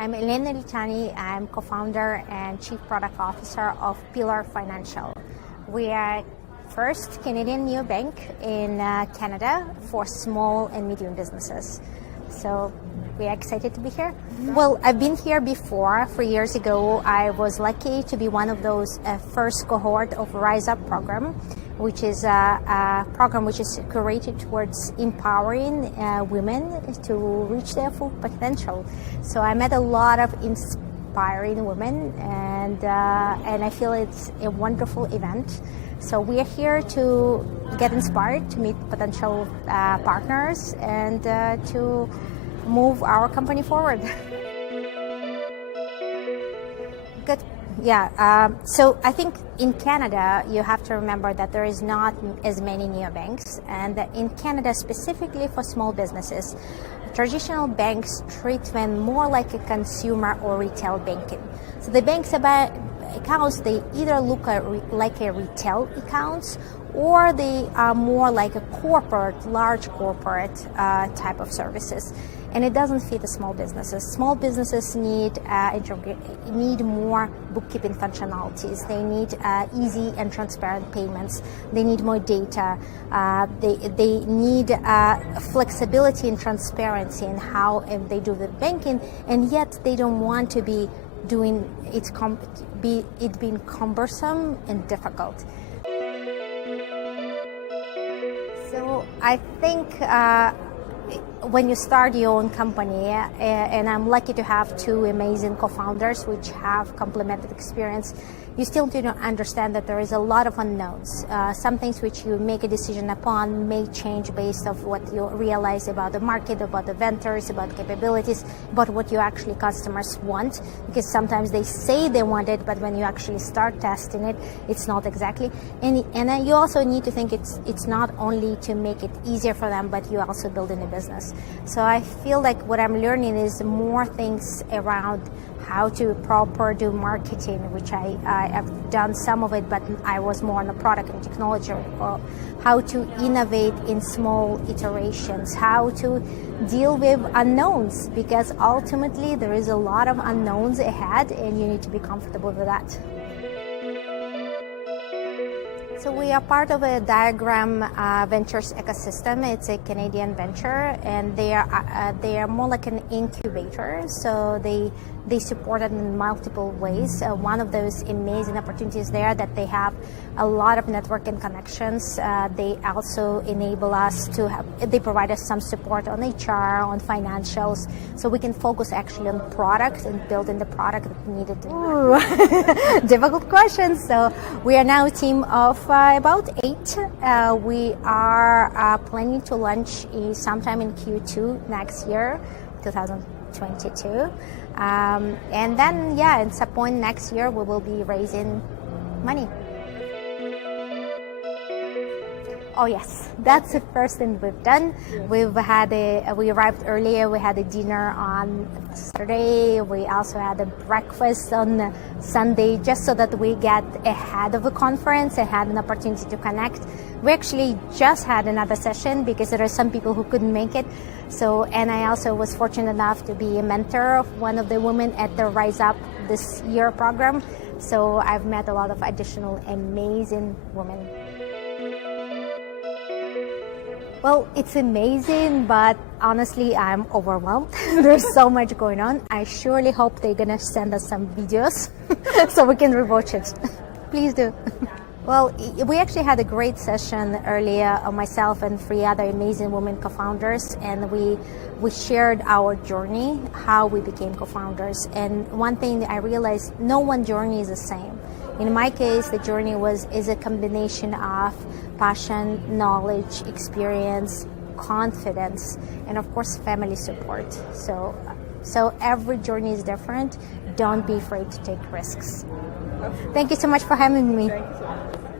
I'm Elena Litani. I'm co-founder and chief product officer of Pillar Financial. We are first Canadian neobank in Canada for small and medium businesses. So we are excited to be here. Well, I've been here before. 3 years ago, I was lucky to be one of those first cohort of Rise Up program, which is a program which is curated towards empowering women to reach their full potential. So I met a lot of inspiring women, and I feel it's a wonderful event. So we are here to get inspired, to meet potential partners, and to move our company forward. Good. Yeah. So I think in Canada, you have to remember that there is not as many neobanks, and in Canada, specifically for small businesses, traditional banks treat them more like a consumer or retail banking. So the banks accounts, they either look like a retail accounts, or they are more like a large corporate type of services. And it doesn't fit the small businesses. Small businesses need more bookkeeping functionalities. They need easy and transparent payments. They need more data. They need flexibility and transparency in how they do the banking, and yet they don't want to be doing it being cumbersome and difficult. So I think when you start your own company, and I'm lucky to have two amazing co-founders which have complemented experience, you still do not understand that there is a lot of unknowns. Some things which you make a decision upon may change based on what you realize about the market, about the vendors, about capabilities, about what you actually customers want, because sometimes they say they want it, but when you actually start testing it, it's not exactly. And then you also need to think it's not only to make it easier for them, but you also building a business. So I feel like what I'm learning is more things around how to proper do marketing, which I have done some of it, but I was more on the product and technology, or how to innovate in small iterations, how to deal with unknowns, because ultimately there is a lot of unknowns ahead and you need to be comfortable with that. So we are part of a Diagram Ventures ecosystem. It's a Canadian venture, and they are more like an incubator. So they support it in multiple ways. One of those amazing opportunities there that they have a lot of network and connections. They also enable us to they provide us some support on HR, on financials, so we can focus actually on product and building the product that needed. Ooh. Difficult questions. So we are now a team of about 8. We are planning to launch sometime in Q2 next year, 2022. And then, at some point next year, we will be raising money. Oh yes, that's the first thing we've done. Yes. We arrived earlier. We had a dinner on Saturday. We also had a breakfast on Sunday, just so that we get ahead of the conference and had an opportunity to connect. We actually just had another session because there are some people who couldn't make it. So, and I also was fortunate enough to be a mentor of one of the women at the Rise Up this year program. So I've met a lot of additional amazing women. Well, it's amazing, but honestly, I'm overwhelmed. There's so much going on. I surely hope they're gonna send us some videos so we can rewatch it. Please do. Well, we actually had a great session earlier, myself and 3 other amazing women co-founders, and we shared our journey, how we became co-founders. And one thing I realized, no one journey is the same. In my case, the journey is a combination of passion, knowledge, experience, confidence, and of course, family support. So every journey is different. Don't be afraid to take risks. Thank you so much for having me. Thank you so much.